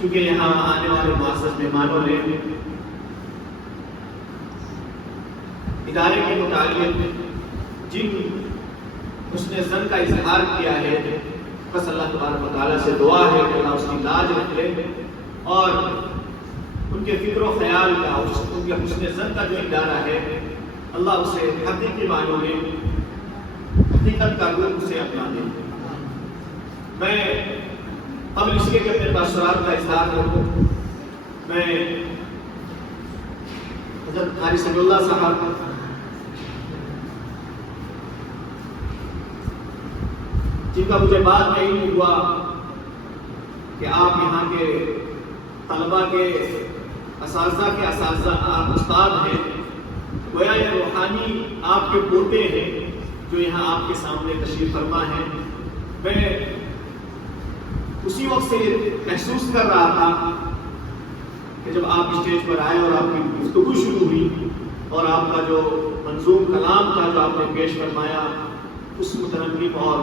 کیونکہ یہاں آنے والے معزز مہمانوں نے ادارے کے متعلق جن حسن ظن کا اظہار کیا ہے، بس اللہ تبارک و تعالیٰ سے دعا ہے کہ اللہ اس کی لاج رکھ لے اور ان کے فکر و خیال کا، ان کے حسن ظن کا جو ادارہ ہے، اللہ اسے حقیقی معنوں میں حقیقت کا روپ اسے اپنا دے۔ میں قبل اس کے کہ اپنے تاثرات کا اظہار کروں، میں حضرت قاری صلی اللہ صاحب جن کا مجھے بعد میں علم ہوا کہ آپ یہاں کے طلبہ کے اساتذہ کے آپ استاد ہیں، گویا یہ روحانی آپ کے پوتے ہیں جو یہاں آپ کے سامنے تشریف فرما ہیں۔ میں اسی وقت سے محسوس کر رہا تھا کہ جب آپ اسٹیج پر آئے اور آپ کی گفتگو شروع ہوئی اور آپ کا جو منظوم کلام تھا جو آپ نے پیش فرمایا، اس مترنم اور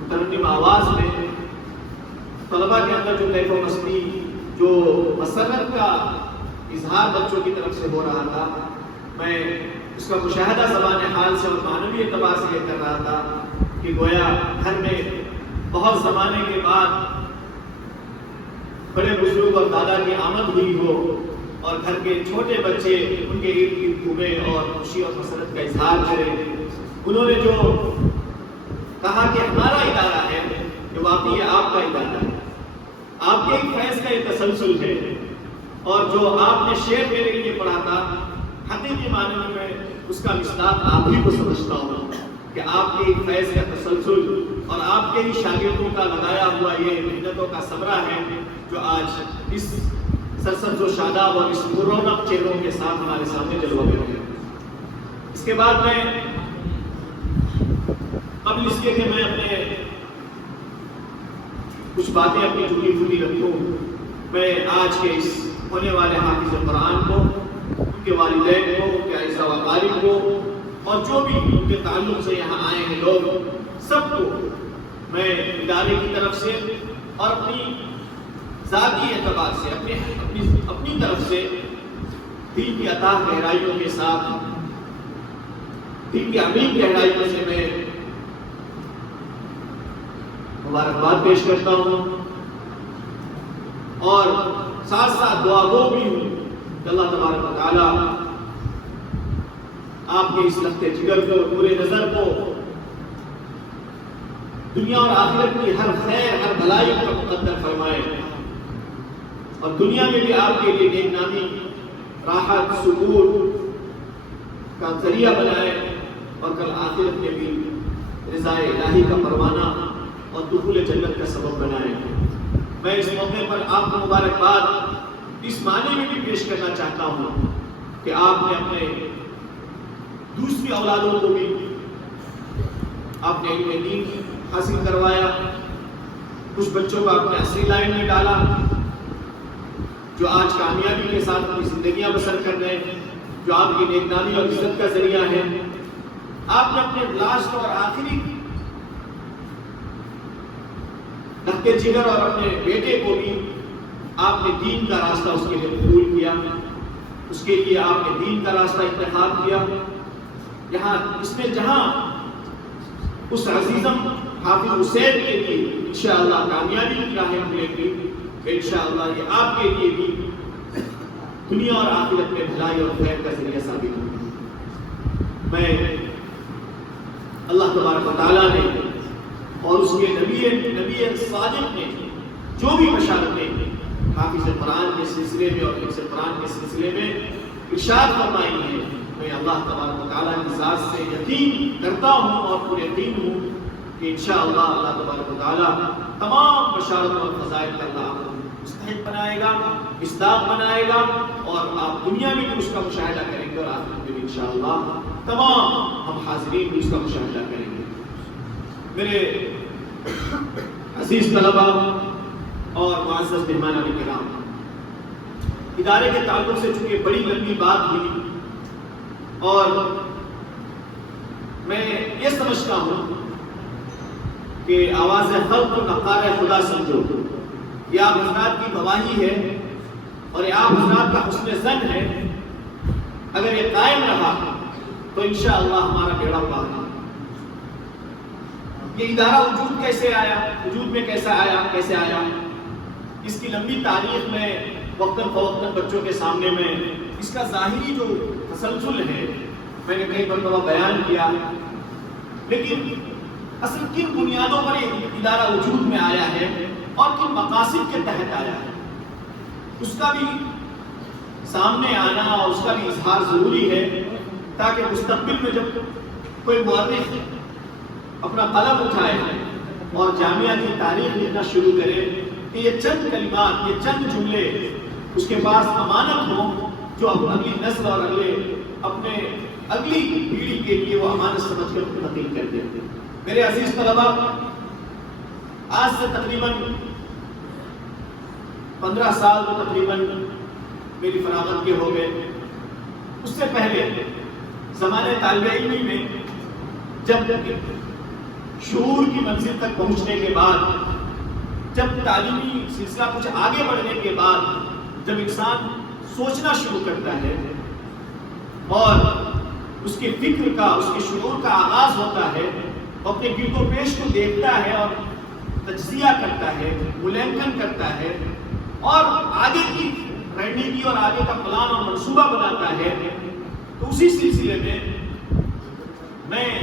مترنم آواز میں طلبہ کے اندر جو کیف و مستی، جو مسرت کا اظہار بچوں کی طرف سے ہو رہا تھا، میں اس کا مشاہدہ زبان حال سے اور معنوی اعتبار سے یہ کر رہا تھا کہ گویا گھر میں بہت زمانے کے بعد بڑے بزرگ اور دادا کی آمد ہوئی ہو اور گھر کے چھوٹے بچے ان کے ارد گرد گھومیں اور خوشی اور مسرت کا اظہار کریں۔ انہوں نے جو کہا کہ ہمارا ادارہ ہے، کہ واقعی یہ آپ کا ادارہ ہے، آپ کے ایک فیض کا یہ تسلسل ہے، اور جو آپ نے شعر میرے لیے پڑھا تھا، حقیقی معنی میں اس کا مصداق آپ ہی کو سمجھتا ہوں کہ آپ کے ایک فیض کا تسلسل اور آپ کے ہی شاگردوں کا لگایا ہوا یہ محنتوں کا ثمرہ ہے جو آج اس سرسبز و شاداب اور اس پررونق چہروں کے ساتھ ہمارے سامنے جلوہ میں ہوگا۔ اس کے بعد میں قبل اس کے کہ میں اپنے کچھ باتیں اپنی جھوٹی پھوٹی رکھوں، میں آج کے اس ہونے والے حافظ قرآن کو، ان کے والدین کو، ان کے اعزاء و اقارب کو، اور جو بھی ان کے تعلق سے یہاں آئے ہیں لوگ، سب کو میں ادارے کی طرف سے اور اپنی ذاتی اعتبار سے اپنی طرف سے دل کی عطا گہرائیوں کے ساتھ، دل کی عمیق گہرائیوں سے میں مبارکباد پیش کرتا ہوں اور ساتھ ساتھ دعا گو بھی ہوں کہ اللہ تبارک و تعالیٰ آپ کے اس لخت جگر کو، پورے نظر کو دنیا اور آخرت کی ہر خیر، ہر بھلائی کا مقدر فرمائے، اور دنیا میں بھی آپ کے لیے نیک نامی، راحت، سکون کا ذریعہ بنائے، اور کل آخرت میں بھی رضا الہی کا پروانہ اور دخول جنت کا سبب بنائے۔ میں اس موقع پر آپ کو مبارکباد اس معنی میں بھی پیش کرنا چاہتا ہوں کہ آپ نے اپنے دوسری اولادوں کو بھی آپ نے علم دین حاصل کروایا، کچھ بچوں کو اپنے اصلی لائن میں ڈالا جو آج کامیابی کے ساتھ اپنی زندگیاں بسر کر رہے ہیں، جو آپ کی نیک نامی اور عزت کا ذریعہ ہے۔ آپ نے اپنے لاسٹ اور آخری لخت جگر اور اپنے بیٹے کو بھی آپ نے دین کا راستہ اس کے لیے قبول کیا، اس کے لیے آپ نے دین کا راستہ انتخاب کیا۔ یہاں اس میں جہاں اس عزیزم حافظ حسین کے لیے انشاءاللہ کامیابی کی راہیں کھلیں گی، انشاءاللہ یہ آپ کے لیے بھی دنیا اور آخرت میں بھلائی اور خیر کا ذریعہ ثابت ہوگی۔ میں اللہ تبارک و تعالیٰ نے اور اس کے نبی صادق نے جو بھی بشارتیں حافظ قرآن کے سلسلے میں اور حفظ قرآن کے سلسلے میں ارشاد فرمائی ہیں، میں اللہ تبارک و تعالیٰ کی ذات سے یقین کرتا ہوں اور پورے یقین ہوں کہ انشاءاللہ اللہ تبارک و تعالیٰ تمام بشارتوں اور فضائل کا اللہ آپ کو مستحق بنائے گا، مصداق بنائے گا، اور آپ دنیا میں بھی اس کا مشاہدہ کریں گے اور آخرت میں بھی انشاءاللہ تمام ہم حاضرین بھی اس کا مشاہدہ کریں گے۔ میرے عزیز طلبہ اور معزز مہمان کرام، ادارے کے تعلق سے چونکہ بڑی لمبی بات ہوئی اور میں یہ سمجھتا ہوں کہ آواز خلق کو نقار خدا سمجھو، یہ آپ حضرات کی گواہی ہے اور یہ آپ حضرات کا حسن ظن ہے، اگر یہ قائم رہا تو انشاءاللہ ہمارا بیڑا پار ہے۔ یہ ادارہ وجود کیسے آیا، وجود میں کیسے آیا، اس کی لمبی تاریخ میں وقتاً فوقتاً بچوں کے سامنے میں اس کا ظاہری جو تسلسل ہے میں نے کئی مرتبہ بیان کیا، لیکن اصل کن بنیادوں پر یہ ادارہ وجود میں آیا ہے اور کن مقاصد کے تحت آیا ہے، اس کا بھی سامنے آنا اور اس کا بھی اظہار ضروری ہے، تاکہ مستقبل میں جب کوئی مورخ اپنا قلم اٹھائے اور جامعہ کی تاریخ لکھنا شروع کرے کہ یہ چند کلمات، یہ چند جملے اس کے پاس امانت ہوں جو اگلی نسل اور اپنے اگلی پیڑھی کے لیے وہ امانت سمجھ کر منتقل کر دیتے ہیں۔ میرے عزیز طلباء، آج سے تقریباً 15 سال تو تقریباً میری فراغت کے ہو گئے۔ اس سے پہلے زمانے طالب علمی میں جب شعور کی منزل تک پہنچنے کے بعد، جب تعلیمی سلسلہ کچھ آگے بڑھنے کے بعد، جب انسان سوچنا شروع کرتا ہے اور اس کے فکر کا، اس کے شعور کا آغاز ہوتا ہے، اپنے گرد و پیش کو دیکھتا ہے اور تجزیہ کرتا ہے، مولانکن کرتا ہے اور آگے کی رننیتی اور آگے کا پلان اور منصوبہ بناتا ہے، تو اسی سلسلے میں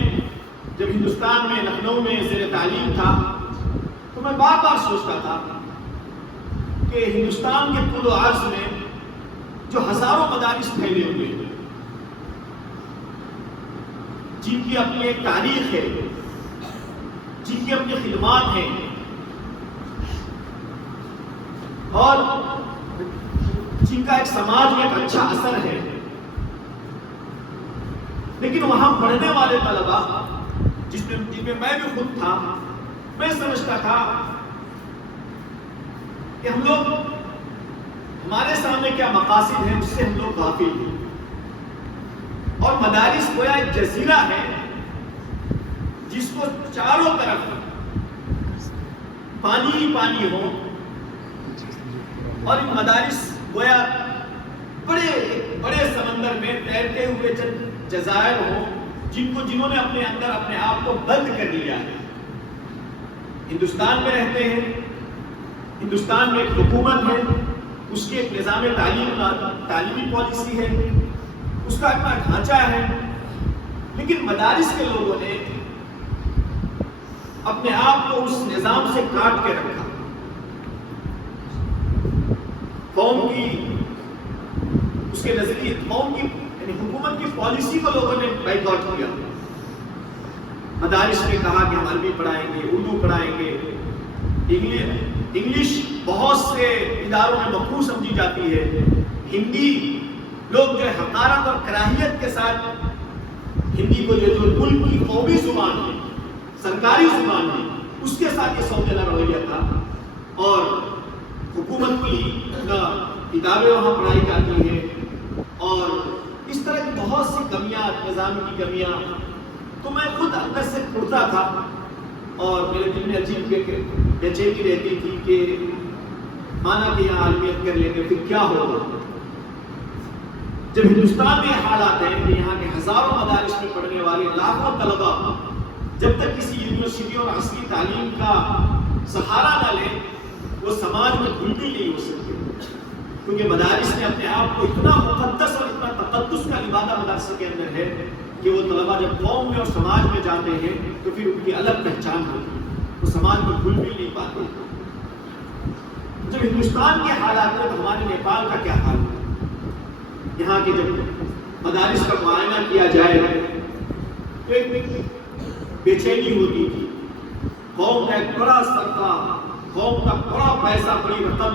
جب ہندوستان میں لکھنؤ میں زیر تعلیم تھا تو میں بار بار سوچتا تھا کہ ہندوستان کے طول و عرض میں جو ہزاروں مدارس پھیلے ہوئے ہیں، جن کی اپنی ایک تاریخ ہے، جن کی اپنی خدمات ہیں اور جن کا ایک سماج میں ایک اچھا اثر ہے، لیکن وہاں پڑھنے والے طلباء جس میں میں بھی خود تھا، میں سمجھتا تھا کہ ہم لوگ، ہمارے سامنے کیا مقاصد ہیں اس سے ہم لوگ غافل ہیں، اور مدارس گویا ایک جزیرہ ہے جس کو چاروں طرف پانی ہی پانی ہو، اور ان مدارس گویا بڑے سمندر میں تیرتے ہوئے چند جزائر ہوں جنہوں نے اپنے اندر اپنے آپ کو بند کر لیا ہے۔ ہندوستان میں رہتے ہیں، ہندوستان میں ایک حکومت ہے، اس کے ایک نظام تعلیمی پالیسی ہے، اس کا اپنا ڈھانچہ ہے، لیکن مدارس کے لوگوں نے اپنے آپ کو اس نظام سے کاٹ کے رکھا، قوم کی، اس کے نظریے، قوم کی یعنی حکومت کی پالیسی کو لوگوں نے بائیکاٹ کیا۔ مدارس نے کہا کہ ہم عربی پڑھائیں گے، اردو پڑھائیں گے، انگلش بہت سے اداروں میں مقبول سمجھی جاتی ہے، ہندی لوگ جو ہے حقارت اور کراہیت کے ساتھ ہندی کو جو ملک کی قومی زبان ہے، سرکاری زبان ہے، اس کے ساتھ یہ سوچنا رویہ تھا، اور حکومت کی کتابیں وہاں پڑھائی جاتی ہیں، اور اس طرح کی بہت سی کمیاں، نظام کی کمیاں، تو میں خود اندر سے اٹھتا تھا اور میرے دل میں عجیب بے چینی رہتی تھی کہ مانا کہ یہاں عالمیت کر لیں گے پھر کیا ہوگا۔ جب ہندوستان میں حالات ہیں کہ یہاں کے ہزاروں مدارس میں پڑھنے والے لاکھوں طلباء جب تک کسی یونیورسٹی اور عصری تعلیم کا سہارا نہ لیں، وہ سماج میں گھل بھی نہیں ہو سکتے، کیونکہ مدارس نے اپنے آپ کو اتنا مقدس اور اتنا تقدس کا لبادہ مدرسے کے اندر ہے کہ وہ طلباء جب قوم میں اور سماج میں جاتے ہیں تو پھر ان کی الگ پہچان ہوتی ہے، وہ سماج میں گھل بھی نہیں پاتے۔ جب ہندوستان کے حالات میں تو ہمارے نیپال کا کیا حال ہے؟ یہاں کے جب مدارس کا معائنہ کیا جائے تو ایک بے چینی ہوتی تھی، قوم کا ایک بڑا صدقہ، قوم کا بڑا پیسہ، بڑی رقم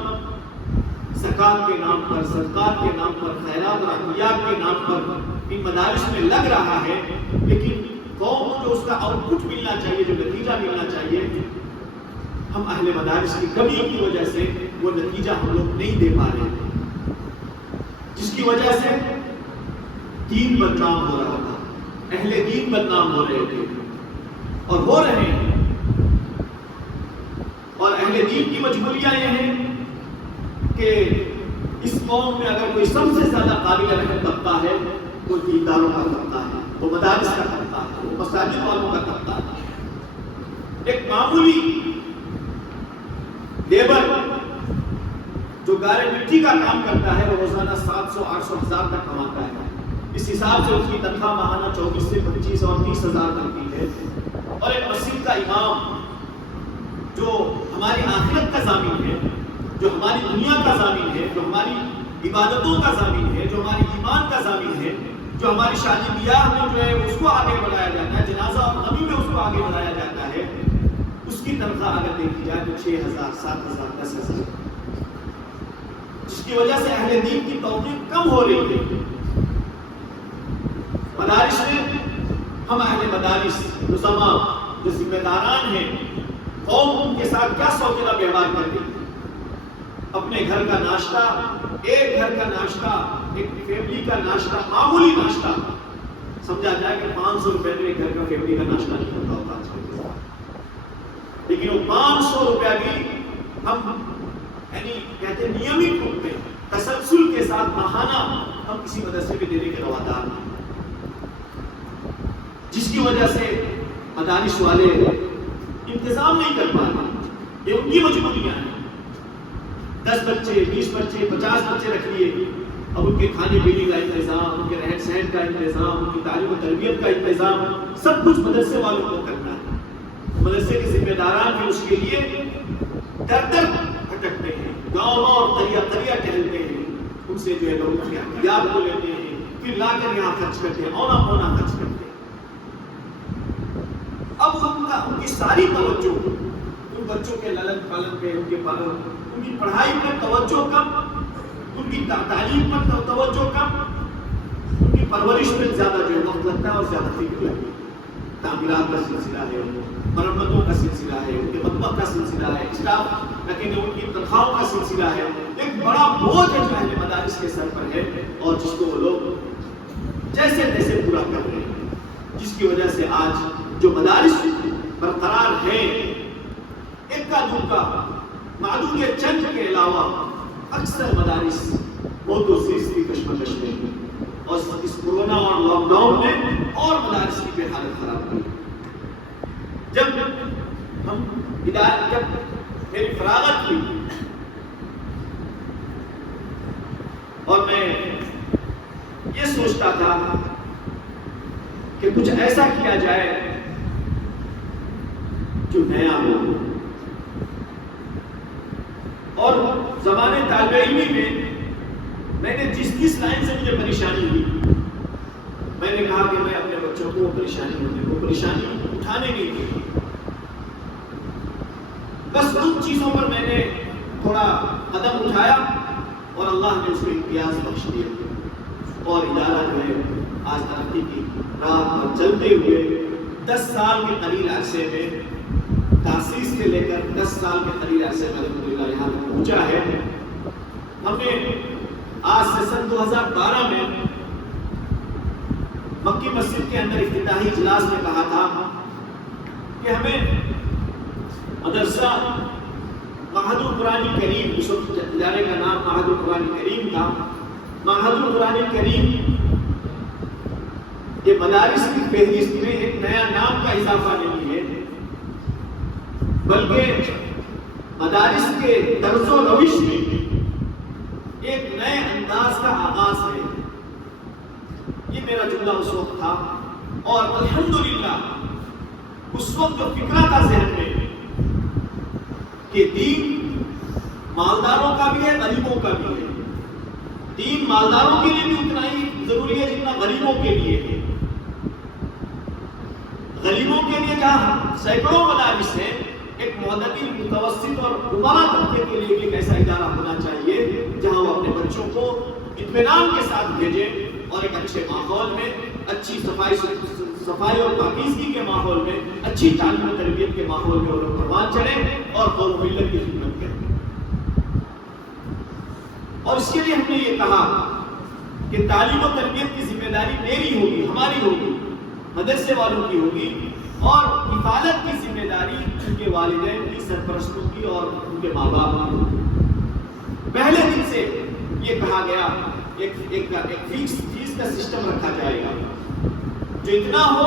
زکات کے نام پر، صدقات کے نام پر، خیرات اور عطیات کے نام پر ان مدارس میں لگ رہا ہے، لیکن قوم کو جو اس کا آؤٹ پٹ ملنا چاہیے، جو نتیجہ ملنا چاہیے، ہم اہل مدارس کی کمی کی وجہ سے وہ نتیجہ ہم لوگ نہیں دے پا رہے ہیں، جس کی وجہ سے دین بدنام ہو رہا تھا، اہل دین بدنام ہو رہے تھے اور ہو رہے ہیں، اور اہل اہل دین کی مجبوریاں یہ ہیں کہ اس قوم میں اگر کوئی سب سے زیادہ قابل رحم طبقہ ہے وہ دینداروں کا طبقہ ہے، وہ مدارس کا طبقہ ہے، وہ مساجد والوں کا طبقہ ہے۔ ایک معمولی لیبر جو گارے مٹی کا کام کرتا ہے وہ روزانہ 700-800 ہزار تک کماتا ہے، اس حساب سے اس کی تنخواہ ماہانہ 24 سے 25 اور 30 ہزار تک کی ہے۔ اور ایک مسجد کا امام جو ہماری آخرت کا ضامن ہے، جو ہماری دنیا کا ضامن ہے، جو ہماری عبادتوں کا ضامن ہے، جو ہماری ایمان کا ضامن ہے، جو ہماری شادی بیاہ میں جو ہے اس کو آگے بڑھایا جاتا ہے، جنازہ اور غمی میں اس کو آگے بڑھایا جاتا ہے، اس کی تنخواہ اگر دیکھی جائے تو 6,000 7,000 10,000، جس کی وجہ سے اہل دین کی توقیر کم ہو رہی ہے۔ مدارس میں ہم اہل مدارس علماء جو ذمہ داران ہیں، قوم ان کے ساتھ کیا سوچنا ویوہار کرتے ہیں۔ اپنے گھر کا ناشتہ، ایک گھر کا ناشتہ، ایک فیملی کا ناشتہ، معمولی ناشتہ سمجھا جائے کہ 500 روپے میں ایک گھر کا فیملی کا ناشتہ نہیں ہوتا ہوتا، لیکن وہ 500 روپیہ بھی ہم یعنی کہتے ہیں نیمت روپ میں تسلسل کے ساتھ ماہانہ ہم کسی مدرسے میں دینے کے روادار ہیں، جس کی وجہ سے مدارس والے انتظام نہیں کر پا رہے۔ یہ ان کی مجبوریاں ہیں۔ 10 بچے 20 بچے 50 بچے رکھ لیے، اب ان کے کھانے پینے کا انتظام، ان کے رہن سہن کا انتظام، ان کی تعلیم و تربیت کا انتظام سب کچھ مدرسے والوں کو کرنا ہے۔ مدرسے کے ذمہ داران بھی اس کے لیے در در بھٹکتے ہیں، گاؤں اور دریا دریا ٹہلتے ہیں، ان سے جو ہے لوگوں کے احتیاط کو لیتے ہیں، پھر لا کر یہاں خرچ کرتے ہیں، اونا پونا خرچ کرتے ہیں۔ اب ان کی ساری توجہ ان بچوں کے للن پالن پہ، ان کی پڑھائی پر توجہ کم، ان کی تعلیم پر توجہ کم، ان کی پرورش میں زیادہ جو ہے وقت لگتا ہے اور زیادہ فکر لگتی ہے۔ تعمیرات کا سلسلہ ہے، مرمتوں کا سلسلہ ہے، ان کے مطبخ کا سلسلہ ہے، اسٹاف لیکن ان کی تنخواہوں کا سلسلہ ہے، ایک بڑا بوجھ ہے جو اہل مدارس کے سر پر ہے، اور جس کو وہ لوگ جیسے تیسے پورا کر رہے ہیں، جس کی وجہ سے آج جو مدارس برقرار ہیں، اکا دکا معدود چند کے علاوہ اکثر مدارس بہت و زیست کی کشمکش میں ہیں، اور اس کورونا اور لاک ڈاؤن میں اور مدارس کی بے حالت خراب ہوئی۔ جب میری فراغت ہوئی اور میں یہ سوچتا تھا کہ کچھ ایسا کیا جائے جو نیا ہو، اور زمانے طالب علمی میں نے جس لائن سے مجھے پریشانی ہوئی، میں نے کہا کہ میں اپنے بچوں کو پریشانی اٹھانے نہیں دی، بس ان چیزوں پر میں نے تھوڑا قدم اٹھایا اور اللہ نے اس کو امتیاز بخش دیا، اور ادارہ جو ہے آج ترقی کی راہ پر چلتے ہوئے 10 سال کے قلیل عرصے میں، تاسیس سے لے کر 10 سال کے قلیل عرصے میں الحمدللہ یہاں تک پہنچا ہے۔ ہم نے آج سے سن 2012 میں مکی مسجد کے اندر افتتاحی اجلاس میں کہا تھا کہ ہمیں مدرسہ معہد القرآن کریم، اس وقت ادارے کا نام معہد القرآن کریم تھا، معہد القرآن کریم یہ مدارس کی فہرست میں ایک نیا نام کا اضافہ نہیں ہے، بلکہ مدارس کے طرز و روش میں ایک نئے انداز کا آغاز ہے۔ یہ میرا جملہ اس وقت تھا، اور الحمدللہ اس وقت جو فکرہ تھا ذہن میں کہ دین مالداروں کا بھی ہے، غریبوں کا بھی ہے، دین مالداروں کے لیے بھی اتنا ہی ضروری ہے جتنا غریبوں کے لیے ہے۔ غریبوں کے لیے جہاں سینکڑوں مدارس ہیں، ایک معتدل متوسط اور عمرہ طبقے کے لیے بھی ایک ایسا ادارہ ہونا چاہیے جہاں وہ اپنے بچوں کو اطمینان کے ساتھ بھیجیں، اور ایک اچھے ماحول میں، اچھی صفائی اور پاکیزگی کے ماحول میں، اچھی تعلیم و تربیت کے ماحول میں وہ لوگ پروان چڑھیں اور قوم و ملت کی خدمت کریں۔ اور اس کے لیے ہم نے یہ کہا کہ تعلیم و تربیت کی ذمہ داری میری ہوگی، ہماری ہوگی، مدرسے والوں کی ہوگی، اور حفاظت کی ذمہ داری ان کے والدین کی، سرپرستوں کی اور ان کے ماں باپ کی۔ پہلے دن سے یہ کہا گیا ایک فکس فیس کا سسٹم رکھا جائے گا جو اتنا ہو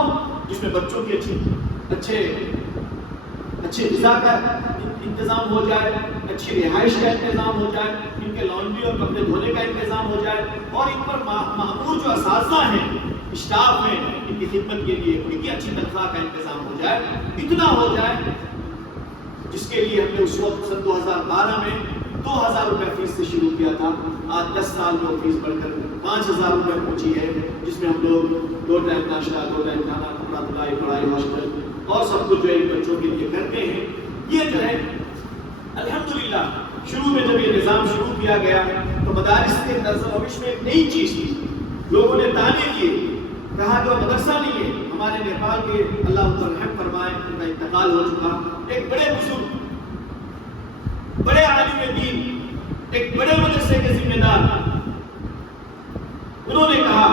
جس میں بچوں کی اچھے غذا کا انتظام ہو جائے، اچھی رہائش کا انتظام ہو جائے، ان کے لانڈری اور کپڑے دھونے کا انتظام ہو جائے، اور ان پر مأمور جو اساتذہ ہیں، اسٹاف ہیں، ان کی خدمت کے لیے ان کی اچھی تنخواہ کا انتظام ہو جائے، اتنا ہو جائے جس کے لیے ہم نے اس وقت سن 2012 میں 2000 روپے فیس سے شروع کیا تھا۔ آج 10 سال میں فیس بڑھ کر 5000 روپے پہنچی ہے، جس میں ہم لوگ 2 ٹائم ناشتہ، 2 ٹائم کھانا، کپڑا دھلائی، پڑھائی، ہاسٹل اور سب کچھ جو ہے بچوں کے لیے کرتے ہیں۔ یہ جو ہے الحمدللہ شروع میں جب یہ نظام شروع کیا گیا تو مدارس کے طرز روش میں ایک نئی چیز تھی، لوگوں نے طعنے کیے، کہا کہ وہ مدرسہ نہیں ہے۔ ہمارے نیپال کے اللہ ان پر رحم فرمائے، ان کا انتقال ہو چکا، ایک بڑے بزرگ، بڑے عالم دین، ایک بڑے مدرسے کے ذمہ دار، انہوں نے کہا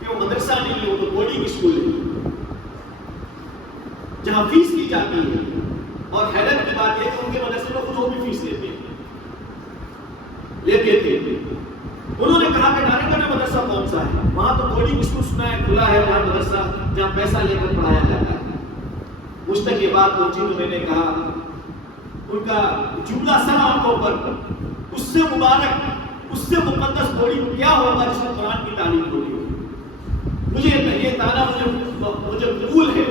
کہ وہ مدرسہ نہیں ہے، وہ تو بورڈنگ اسکول ہے جہاں فیس لی جاتی ہے، اور حیرت کی بات یہ کہ ان کے مدرسے میں خود وہ بھی فیس لیتے تھے۔ انہوں نے کہا کہ نارنگل میں مدرسہ کون سا ہے؟ وہاں تو بورڈنگ اسکول سنا ہے، کھلا ہے وہاں مدرسہ جہاں پیسہ لے کر پڑھایا جاتا ہے۔ مجھ تک یہ بات پہنچی تو میں نے کہا ان کا جملہ سر آنکھوں پر، اس سے مبارک، اس سے مقدس بورڈنگ کیا ہوگا جس میں قرآن کی تعلیم ہوگی؟ مجھے یہ تعالیٰ مجھے قبول ہے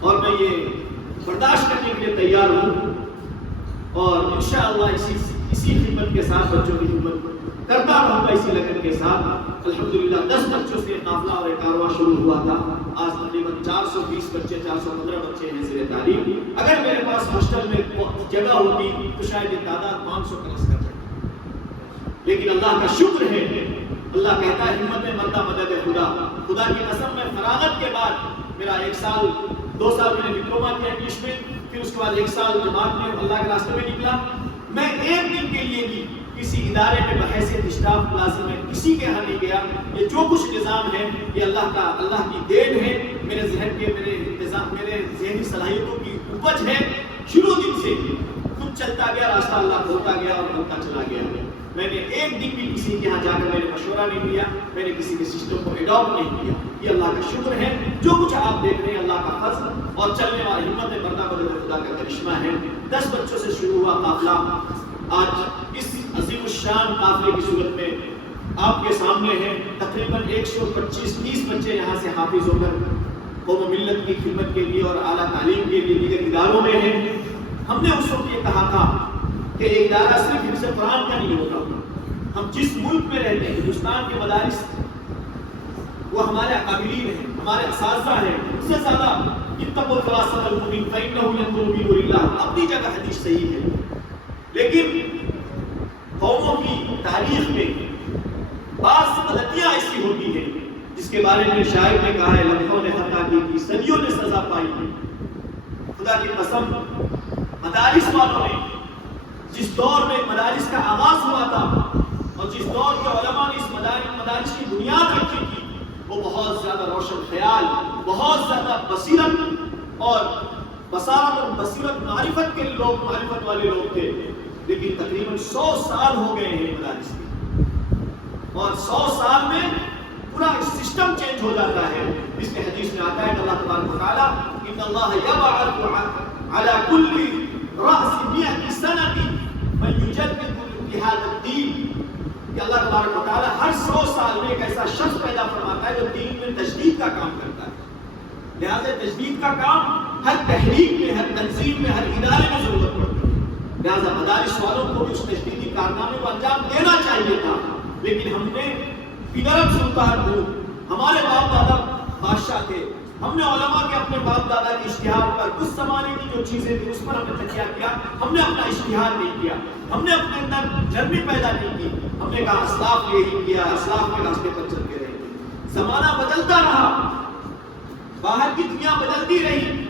اور میں یہ برداشت کرنے کے لیے تیار ہوں، اور انشاءاللہ اسی خدمت کے ساتھ بچوں کی خدمت کرتا رہوں گا، اسی لگن کے ساتھ۔ الحمدللہ 10 بچوں سے قافلہ اور کارواں شروع ہوا تھا، آج تقریباً 420 بچے، 415 بچے ہیں زیر تعلیم۔ اگر میرے پاس ہاسٹل میں جگہ ہوتی تو شاید یہ تعداد 500 کراس کر جائے، لیکن اللہ کا شکر ہے، اللہ کہتا ہے ہمت مردہ مدد خدا۔ خدا کی قسم میں فراغت کے بعد میرا 1 سال 2 سال میں نے ڈپلوما کیا انگلش میں، پھر اس کے بعد 1 سال جماعت میں اللہ کے راستے میں نکلا۔ میں ایک دن کے لیے بھی کسی ادارے میں بحیثیت اسٹاف ملازم میں کسی کے ہاں نہیں گیا۔ یہ جو کچھ نظام ہے یہ اللہ کی دین ہے، میرے ذہن کے میرے ذہنی صلاحیتوں کی اپج ہے۔ شروع دن سے خود چلتا گیا، راستہ اللہ کھولتا گیا اور کھولتا چلا گیا۔ میں نے ایک دن بھی کسی کے ہاں جا کر میں نے مشورہ نہیں لیا، میں نے کسی کے سسٹم کو ایڈاپٹ نہیں کیا۔ یہ اللہ کا شکر ہے، جو کچھ آپ دیکھ رہے ہیں اللہ کا فضل اور چلنے والی ہمت مردہ مدد خدا کا کرشمہ ہے۔ 10 بچوں سے شروع ہوا قافلہ، آج اس عظیم الشان قافلے کی صورت میں آپ کے سامنے ہیں۔ تقریباً 125-30 بچے یہاں سے حافظ ہو کر قوم و ملت کی خدمت کے لیے اور اعلیٰ تعلیم کے لیے دیگر اداروں میں ہیں۔ ہم نے اس وقت یہ کہا تھا کہ ایک ادارہ صرف حفظ قرآن کا نہیں ہوتا۔ ہم جس ملک میں رہتے ہیں، ہندوستان کے مدارس وہ ہمارے اکابرین ہیں، ہمارے اساتذہ ہیں، اس سے زیادہ اتقوا الفراسۃ المؤمن فإنه ينظر بنور اللہ، اپنی جگہ حدیث صحیح ہے، لیکن قوموں کی تاریخ میں بعض غلطیاں ایسی ہوتی ہیں جس کے بارے میں شاعر نے کہا ہے لمحوں نے خطا کی صدیوں نے سزا پائی ہے۔ خدا کی قسم مدارس والوں نے جس دور میں مدارس کا آغاز ہوا تھا اور جس دور کے علماء نے اس مدارس کی بنیاد رکھی تھی، وہ بہت زیادہ روشن خیال، بہت زیادہ بصیرت اور بصارت اور بصیرت معرفت کے لوگ، معرفت والے لوگ تھے، لیکن تقریباً 100 سال ہو گئے ہیں مدارس کے، اور 100 سال میں پورا سسٹم چینج ہو جاتا ہے۔ اس کے حدیث میں آتا ہے کہ اللہ تبارک و تعالیٰ ان اللہ یبعث علی کل رأس 100 سنة من یجدد لهذا الدین، کہ اللہ تبارک و تعالیٰ ہر 100 سال میں ایک ایسا شخص پیدا فرماتا ہے جو دین میں تجدید کا کام کرتا ہے۔ لہذا تجدید کا کام ہر تحریک میں، ہر تنظیم میں، ہر ادارے میں ضرورت پڑتی ہے۔ لہذا مدارس والوں کو بھی اس تجدیدی کارنامے کو انجام دینا چاہیے تھا، لیکن ہم نے ادھر سلطان ہو، ہمارے باپ دادا بادشاہ تھے، ہم نے علماء کے اپنے باپ دادا کے اشتہار پر اس زمانے کی جو چیزیں تھیں اس پر ہم نے تکیہ کیا، ہم نے اپنا اشتہار نہیں کیا، ہم نے اپنے اندر جرمی پیدا نہیں کی، ہم نے کہا اسلاف نے یہی کیا، اسلاف کے راستے پر چلتے رہے۔ زمانہ بدلتا رہا، باہر کی دنیا بدلتی رہی،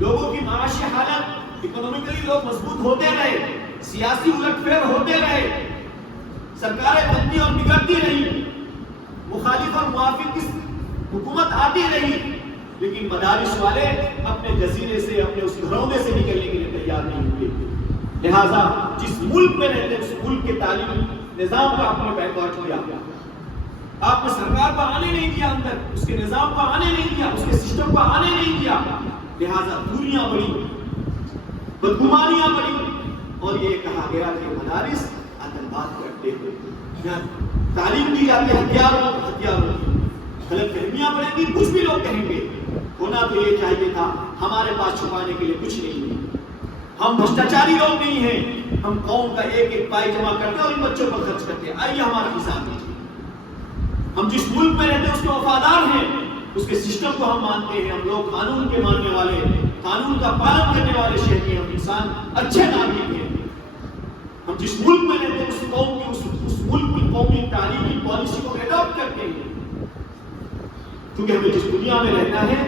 لوگوں کی معاشی حالت، اکنومیکلی لوگ مضبوط ہوتے رہے، سیاسی الٹ پھیر ہوتے رہے، سرکاریں بنتی اور بگڑتی رہی، مخالف اور موافق کی حکومت آتی رہی، لیکن مدارس والے اپنے جزیرے سے، اپنے اس گھروندے سے نکلنے کے لیے تیار نہیں ہوئے. لہذا جس ملک میں رہتے ہیں اس ملک کے تعلیمی نظام کا آپ نے بیکورڈ کیا. آپ نے سرکار کو آنے نہیں دیا اندر، اس کے نظام کو آنے نہیں دیا، اس کے سسٹم کو آنے نہیں دیا. لہذا دوریاں بڑی، بدگمانیاں بڑی، اور یہ کہا گیا کہ مدارس آتنکواد کے اڈے ہیں. تعلیم دی جاتی ہے ہتھیاروں کی، غلط فہمیاں بڑھیں گی، کچھ بھی لوگ کہیں گے. ہونا تو یہ چاہیے تھا، ہمارے پاس چھپانے کے لیے کچھ نہیں ہے. ہم بھرشٹاچاری لوگ نہیں ہیں. ہم قوم کا ایک ایک پائی جمع کرتے ہیں اور ان بچوں پر خرچ کرتے ہیں. آئیے ہمارا حساب دیجیے. ہم جس ملک میں رہتے ہیں اس کے وفادار ہیں، اس کے سسٹم کو ہم مانتے ہیں. ہم لوگ قانون کے ماننے والے، قانون کا پالن کرنے والے شہری ہیں. ہم انسان اچھے ناگرک ہیں. ہم جس ملک میں رہتے ہیں اس قوم کی، اس ملک کی قومی تعلیمی پالیسی کو ایڈاپٹ کرتے ہیں. کیونکہ ہمیں جس دنیا میں رہنا ہے،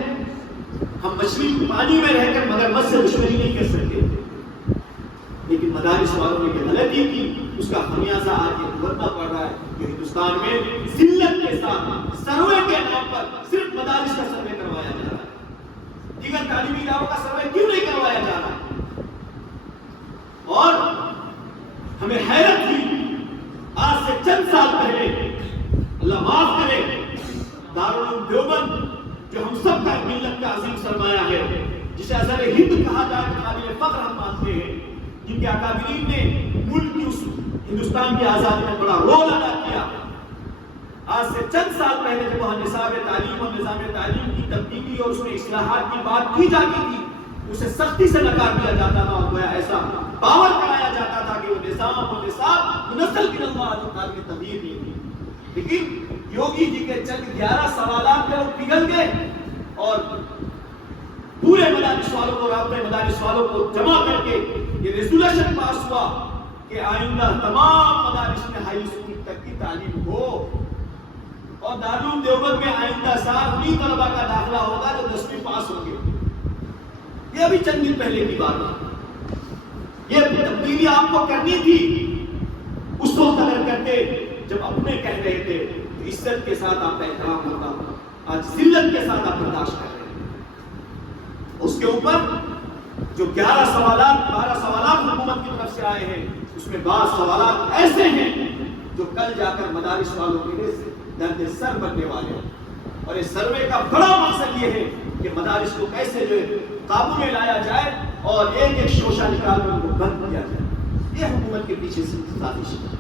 ہم مچھلی پانی میں رہ کر مگرمچھ سے دشمنی نہیں کر سکتے. لیکن مدارس والوں نے یہ غلطی کی، اس کا خمیازہ آج یہ بھگتنا پڑ رہا ہے کہ ہندوستان میں ذلت کے ساتھ سروے کے نام پر صرف مدارس کا سروے کروایا جا رہا ہے. دیگر تعلیمی اداروں کا سروے کیوں نہیں کروایا جا رہا ہے؟ اور ہمیں حیرت ہوئی، آج سے چند سال پہلے، اللہ معاف کرے، دارالعلوم دیوبند جو ہم سب کا ملت کا عظیم سرمایہ ہے، جسے ازہر ہند کہا جائے، قابل فخر ہم مانتے ہیں، جن کے اکابرین نے ملک کی اس ہندوستان کی آزادی میں بڑا رول ادا کیا. آج سے چند سال پہلے جب وہاں نصاب تعلیم اور نظام تعلیم کی تبدیلی اور اس میں اصلاحات کی بات کی جاتی تھی، اسے سختی سے نکار دیا جاتا تھا اور گویا ایسا باور کرایا جاتا تھا کہ وہ نظام اور نصاب منزل من اللہ تعالی کی تبدیل نہیں تھی. لیکن یوگی جی کے چند 11 سوالات میں وہ پگھل گئے اور پورے مدارس والوں کو، رابطہ مدارس والوں کو جمع کر کے یہ ریزولوشن پاس ہوا کہ آئندہ تمام مدارس میں ہائی اسکول تک کی تعلیم ہو، اور دارالعلوم دیوبند میں آئندہ سال انہیں طلباء کا داخلہ ہوگا جو 10ویں پاس ہوں گے. یہ ابھی چند دن پہلے کی بات ہے. یہ تبدیلی آپ کو کرنی تھی. اس وقت اگر کرتے جب اپنے کہہ رہے تھے تو عزت کے ساتھ آپ کا احترام ہوتا. آج ذلت کے ساتھ آپ برداشت کر رہے ہیں. اس کے اوپر جو 12 سوالات حکومت کی طرف سے آئے ہیں، اس میں بعض سوالات ایسے ہیں جو کل جا کر مدارس والوں کے لیے درد سر بننے والے ہیں. اور اس سروے کا بڑا مقصد یہ ہے کہ مدارس کو کیسے جو قابو میں لایا جائے اور ایک ایک شوشہ نکال کر ان کو بند کیا جائے. یہ حکومت کے پیچھے سے سازش ہے.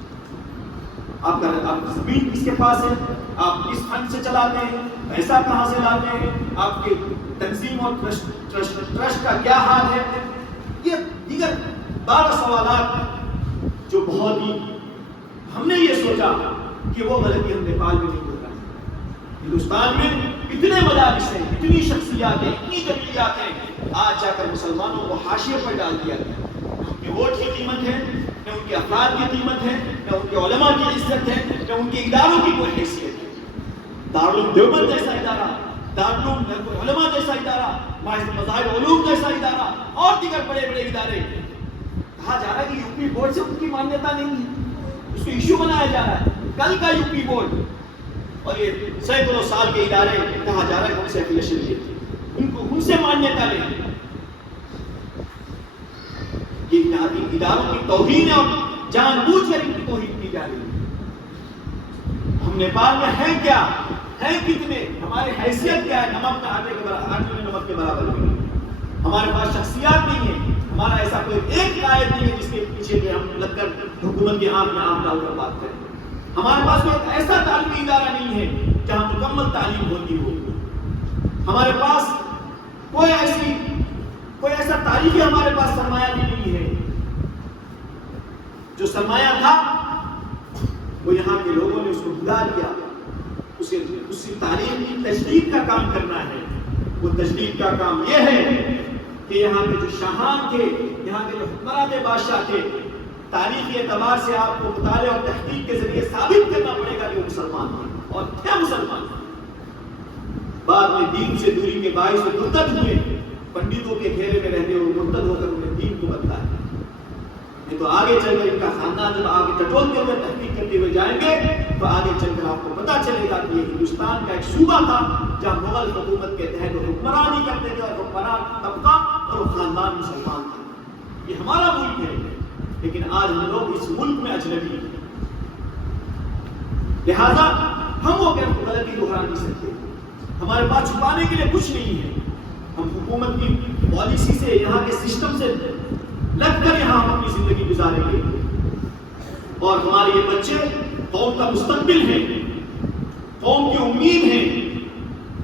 آپ کا زمین کس کے پاس ہے؟ آپ کس فنڈ سے چلاتے ہیں؟ پیسہ کہاں سے لاتے ہیں؟ آپ کے تنظیم اور ٹرسٹ کا کیا حال ہے؟ یہ دیگر 12 سوالات جو بہت ہی ہم نے یہ سوچا کہ وہ غلطی ہم نیپال میں نہیں کر رہے. ہندوستان میں اتنے مدارس ہیں، اتنی شخصیات ہیں، اتنی جمعیات ہیں، آج جا کر مسلمانوں کو حاشیے پر ڈال دیا گیا. ان کے ووٹ کی قیمت ہے، نہ ان کے افراد کی قیمت ہے، نہ ان کے علماء کی عزت ہے، نہ ان کے اداروں کی کوئی حیثیت ہے. دارالعلوم دیوبند جیسا ادارہ، دارالعلوم علماء جیسا ادارہ، مذاہب علوم جیسا ادارہ اور دیگر بڑے بڑے ادارے، کہا جا رہا ہے کہ یو پی بورڈ سے ان کی مانیتا نہیں ہے. اس کو ایشو بنایا جا رہا ہے. کل کا یو پی بورڈ اور یہ سینکڑوں سال کے ادارے، کہا جا رہا ہے کہ ہم سے افیلیشن لیے ان سے مانیتا لیں. یہ اداروں کی توہین ہے اور جان بوجھ کر ان کی توہین کی جا رہی ہے. ہم نیپال میں ہیں کیا؟ ہیں کتنے؟ ہماری حیثیت کیا ہے؟ نمک کا آٹے میں نمک کے برابر نہیں. ہمارے پاس شخصیات نہیں ہے. ہمارا ایسا کوئی ایک قائد نہیں ہے جس کے پیچھے کہ ہم لگ کر حکومت کے آنکھ میں آنکھ ڈال کر بات کریں. ہمارے پاس کوئی ایسا تعلیمی ادارہ نہیں ہے جہاں مکمل تعلیم ہوتی ہو. ہمارے پاس کوئی ایسا تاریخی ہمارے پاس سرمایہ بھی نہیں ہے. جو سرمایہ تھا وہ یہاں کے لوگوں نے اس کو بھلا لیا. اسی تعلیم کی تجدید کا کام کرنا ہے. وہ تجدید کا کام یہ ہے کہ یہاں کے جو شاہان تھے، یہاں کے جو حکمران بادشاہ تھے، تاریخی اعتبار سے آپ کو مطالعہ اور تحقیق کے ذریعے ثابت کرنا پڑے گا کہ وہ مسلمان تھے اور تھے مسلمان. بعد میں دین سے دوری کے باعث وہ مرتد ہوئے. پنڈتوں کے گھیرے میں رہتے ہوئے مرتد ہو کر انہیں دین کو بدلا ہے. نہیں تو آگے چل کر ان کا خاندان جب آگے ٹٹولتے ہوئے تحقیق کرتے ہوئے جائیں گے تو آگے چل کر آپ کو پتا چلے گا کہ یہ ہندوستان کا ایک صوبہ تھا جہاں مغل حکومت کے تحت حکمرانی کرتے تھے اور حکمران طبقہ اور خاندان مسلمان تھا۔ یہ ہمارا ملک ہے، لیکن آج ہم لوگ اس ملک میں اجنبی ہیں، لہذا ہم وہ غلطی دہرا نہیں سکتے۔ ہمارے پاس چھپانے کے لیے کچھ نہیں ہے۔ ہم حکومت کی پالیسی سے، یہاں کے سسٹم سے لگ کر یہاں ہم اپنی زندگی گزاریں گے، اور ہمارے یہ بچے قوم کا مستقبل ہیں، قوم کی امید ہیں۔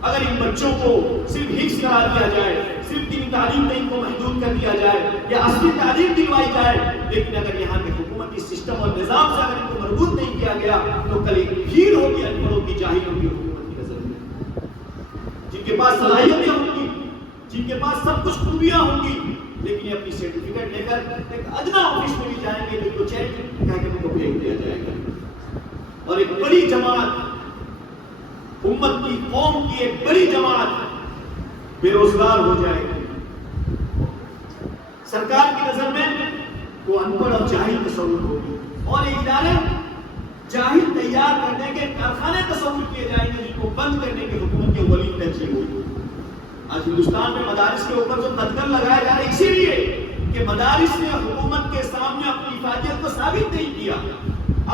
اگر ان بچوں کو صرف حفظ کرا دیا جائے، صرف دینی تعلیم میں ان کو محدود کر دیا جائے یا اصلی تعلیم دلوائی جائے، لیکن اگر یہاں کے حکومتی سسٹم اور نظام سے اگر ان کو مربوط نہیں کیا گیا تو کل ایک بھیڑ ہوگی انپڑھوں کی، جاہلوں کی حکومت کی نظر میں، جن کے پاس صلاحیتیں ہوں گی، جن کے پاس سب کچھ خوبیاں ہوں گی، لیکن اپنی سرٹیفکیٹ لے کر ایک ادنا آفس میں بھی جائیں گے جن کو چیک کہہ کے ان کو بھیج دیا جائے گا، اور ایک بڑی جماعت، امت کی، قوم کی ایک بڑی جماعت بے روزگار ہو جائے گی۔ سرکار کی نظر میں وہ انپڑھ اور جاہل تصور ہوگی، اور یہ ادارے جاہل تیار کرنے کے کارخانے تصور کیے جائیں گے جن کو بند کرنے کی حکومت کے ولی ترجیح ہوگی۔ آج ہندوستان میں مدارس کے اوپر جو تدکل لگایا جا رہا ہے اسی لیے کہ مدارس نے حکومت کے سامنے اپنی افادیت کو ثابت نہیں کیا۔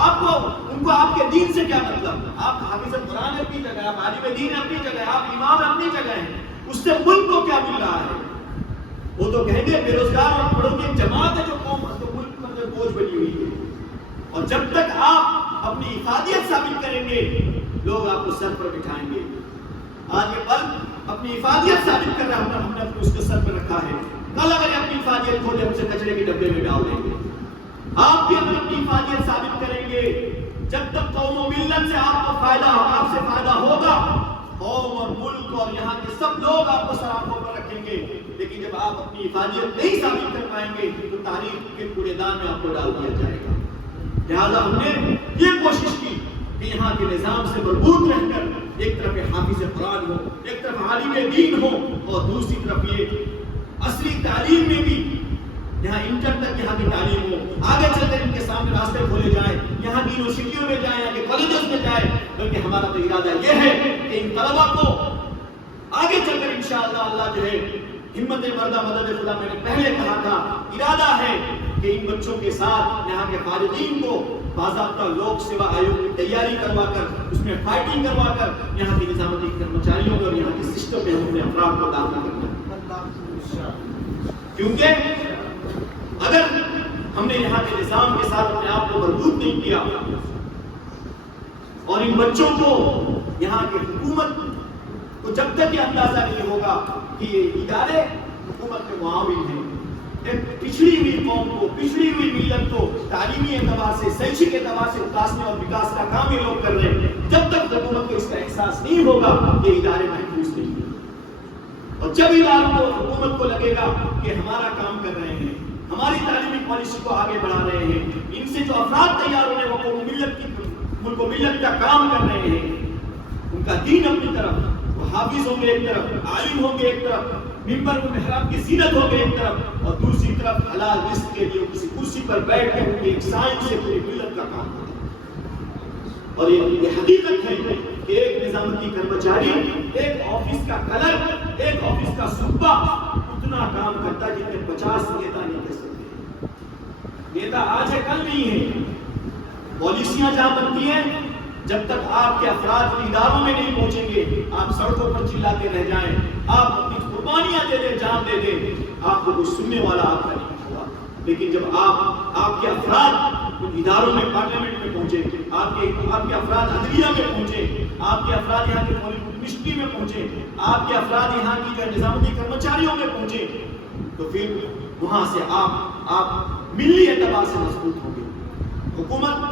آپ کو ان کو آپ کے دین سے کیا مطلب؟ آپ حافظ قرآن اپنی جگہ، آپ عالم دین اپنی جگہ، آپ امام اپنی جگہ ہیں، اس سے ملک کو کیا مل رہا ہے؟ وہ تو کہیں گے بے روزگار اور بڑوں کی ایک جماعت ہے جو قوم جو ملک پر بوجھ بنی ہوئی ہے، اور جب تک آپ اپنی افادیت ثابت کریں گے لوگ آپ کو سر پر بٹھائیں گے۔ آج یہ بلد اپنی افادیت ثابت کر رہا ہے، ہم نے اس کو سر پر رکھا ہے، کل اگر اپنی افادیت کھولے ہم سے کچرے کے ڈبے میں ڈال دیں گے۔ آپ بھی اپنی افادیت ثابت کریں گے، جب تک قوم و ملت سے آپ کو فائدہ، آپ سے فائدہ ہوگا، قوم اور ملک اور یہاں کے سب لوگ آپ کو سراخوں پر رکھیں گے، لیکن جب آپ اپنی افادیت نہیں ثابت کر پائیں گے تو تاریخ کے کوڑے دان میں آپ کو ڈال دیا جائے گا۔ لہذا ہم نے یہ کوشش کی کہ یہاں کے نظام سے مربوط رہ کر ایک طرف حافظ قرآن ہو، ایک طرف عالم دین ہو، اور دوسری طرف یہ اصلی تعلیم میں بھی یہاں انٹر تک یہاں کی تعلیم ہو، آگے چل کر ان کے سامنے راستے کھولے جائیں، یہاں کی یونیورسٹیوں میں جائیں، یہاں کے کالجز میں جائیں، بلکہ ہمارا تو ارادہ یہ ہے کہ ان طلبا کو آگے چل کر انشاءاللہ اللہ جو ہے ہمت مردہ مدد خدا، میں نے پہلے کہا تھا، ارادہ ہے کہ ان بچوں کے ساتھ یہاں کے خارجین کو باضابطہ لوک سیوا آیوگ کی تیاری کروا کر، اس میں فائٹنگ کروا کر یہاں کی نظامتی کرمچاریوں اور یہاں کے سسٹم میں ہم اپنے افراد کو داخل کرنا ہے، کیونکہ اگر ہم نے یہاں کے نظام کے ساتھ اپنے آپ کو مربوط نہیں کیا اور ان بچوں کو یہاں کی حکومت کو جب تک یہ اندازہ نہیں ہوگا کہ یہ ادارے حکومت کے معاون ہیں، ایک پچھڑی ہوئی قوم کو، پچھڑی ہوئی ملت کو تعلیمی اعتبار سے، شیکشک اعتبار سے اکاسنے اور وکاس کا کام یہ لوگ کر رہے ہیں، جب تک حکومت کو اس کا احساس نہیں ہوگا یہ ادارے محفوظ نہیں ہیں، اور جب اداروں کو، حکومت کو لگے گا کہ ہمارا کام کر رہے ہیں، ہماری تعلیمی پالیسی کو آگے بڑھا رہے ہیں، ان سے جو افراد تیار ہو رہے ہیں وہ قوم ملت کی، ملک و ملت کا کام کر رہے ہیں، ان کا دین اپنی طرف، وہ حافظ ہوں گے ایک طرف، عالم ہوں گے ایک طرف، ممبر و محراب کی زینت ہوگی ایک طرف، اور دوسری طرف حلال رزق کے لیے کسی کرسی پر بیٹھ کے ان کی ایک سائن سے پوری ملت کا کام ہوگا۔ اور یہ حقیقت ہے کہ ایک نظامتی کرمچاری، ایک آفس کا کلر، ایک آفس کا صوبہ اتنا کام کرتا ہے جتنے 50 نیتا نہیں کر سکتے۔ نیتا آج ہے کل نہیں ہے، پالیسیاں جہاں بنتی ہیں جب تک آپ کے افراد اداروں میں نہیں پہنچیں گے، آپ سڑکوں پر چلاتے رہ جائیں، آپ اپنی قربانیاں دے دیں، جان دے دیں، آپ کو کوئی سننے والا آپ کا نہیں ہوگا۔ لیکن جب آپ کے افراد اداروں میں، پارلیمنٹ میں پہنچے، آپ کے افراد عدلیہ میں پہنچے، آپ کے افراد یہاں کے منسٹری میں پہنچے، آپ کے افراد یہاں کی جو نظامتی کرمچاریوں میں پہنچے، تو پھر وہاں سے آپ ملی اعتبار سے مضبوط ہوں گے۔ حکومت